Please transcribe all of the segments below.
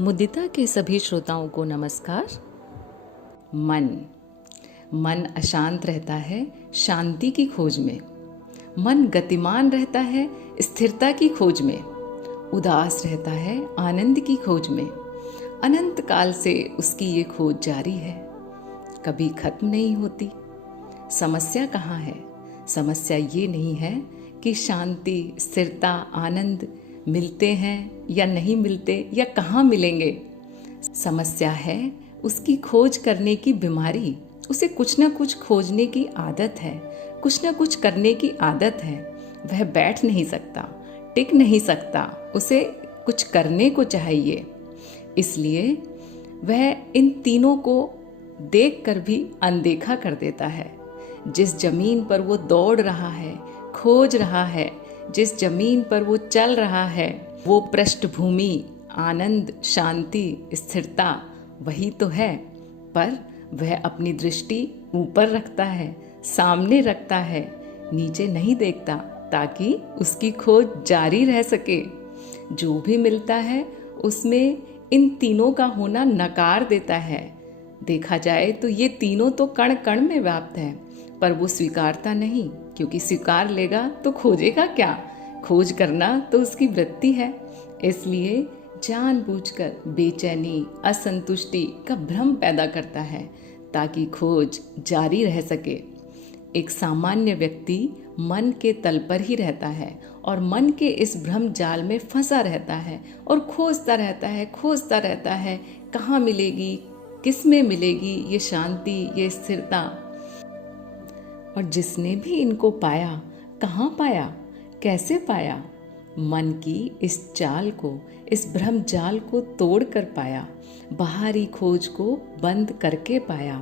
मुदिता के सभी श्रोताओं को नमस्कार। मन अशांत रहता है शांति की खोज में। मन गतिमान रहता है स्थिरता की खोज में। उदास रहता है आनंद की खोज में। अनंत काल से उसकी ये खोज जारी है, कभी खत्म नहीं होती। समस्या कहाँ है? समस्या ये नहीं है कि शांति, स्थिरता, आनंद मिलते हैं या नहीं मिलते या कहाँ मिलेंगे। समस्या है उसकी खोज करने की बीमारी। उसे कुछ ना कुछ खोजने की आदत है, कुछ ना कुछ करने की आदत है। वह बैठ नहीं सकता, टिक नहीं सकता, उसे कुछ करने को चाहिए। इसलिए वह इन तीनों को देखकर भी अनदेखा कर देता है। जिस जमीन पर वो दौड़ रहा है, खोज रहा है, जिस जमीन पर वो चल रहा है, वो पृष्ठभूमि, आनंद, शांति, स्थिरता वही तो है। पर वह अपनी दृष्टि ऊपर रखता है, सामने रखता है, नीचे नहीं देखता, ताकि उसकी खोज जारी रह सके। जो भी मिलता है उसमें इन तीनों का होना नकार देता है। देखा जाए तो ये तीनों तो कण कण में व्याप्त है, पर वो स्वीकारता नहीं, क्योंकि स्वीकार लेगा तो खोजेगा क्या? खोज करना तो उसकी वृत्ति है। इसलिए जानबूझकर बेचैनी, असंतुष्टि का भ्रम पैदा करता है, ताकि खोज जारी रह सके। एक सामान्य व्यक्ति मन के तल पर ही रहता है और मन के इस भ्रम जाल में फंसा रहता है और खोजता रहता है कहाँ मिलेगी, किस में मिलेगी ये शांति, ये स्थिरता। और जिसने भी इनको पाया, कहाँ पाया, कैसे पाया? मन की इस जाल को, इस भ्रम जाल को तोड़ कर पाया, बाहरी खोज को बंद करके पाया।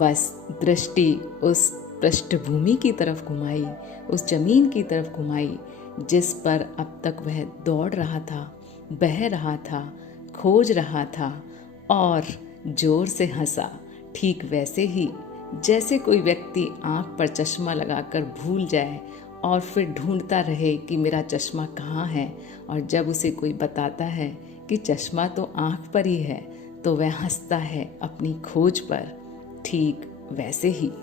बस दृष्टि उस पृष्ठभूमि की तरफ घुमाई, उस जमीन की तरफ घुमाई जिस पर अब तक वह दौड़ रहा था, बह रहा था, खोज रहा था, और जोर से हंसा। ठीक वैसे ही जैसे कोई व्यक्ति आँख पर चश्मा लगाकर भूल जाए और फिर ढूंढता रहे कि मेरा चश्मा कहाँ है, और जब उसे कोई बताता है कि चश्मा तो आँख पर ही है, तो वह हंसता है अपनी खोज पर। ठीक वैसे ही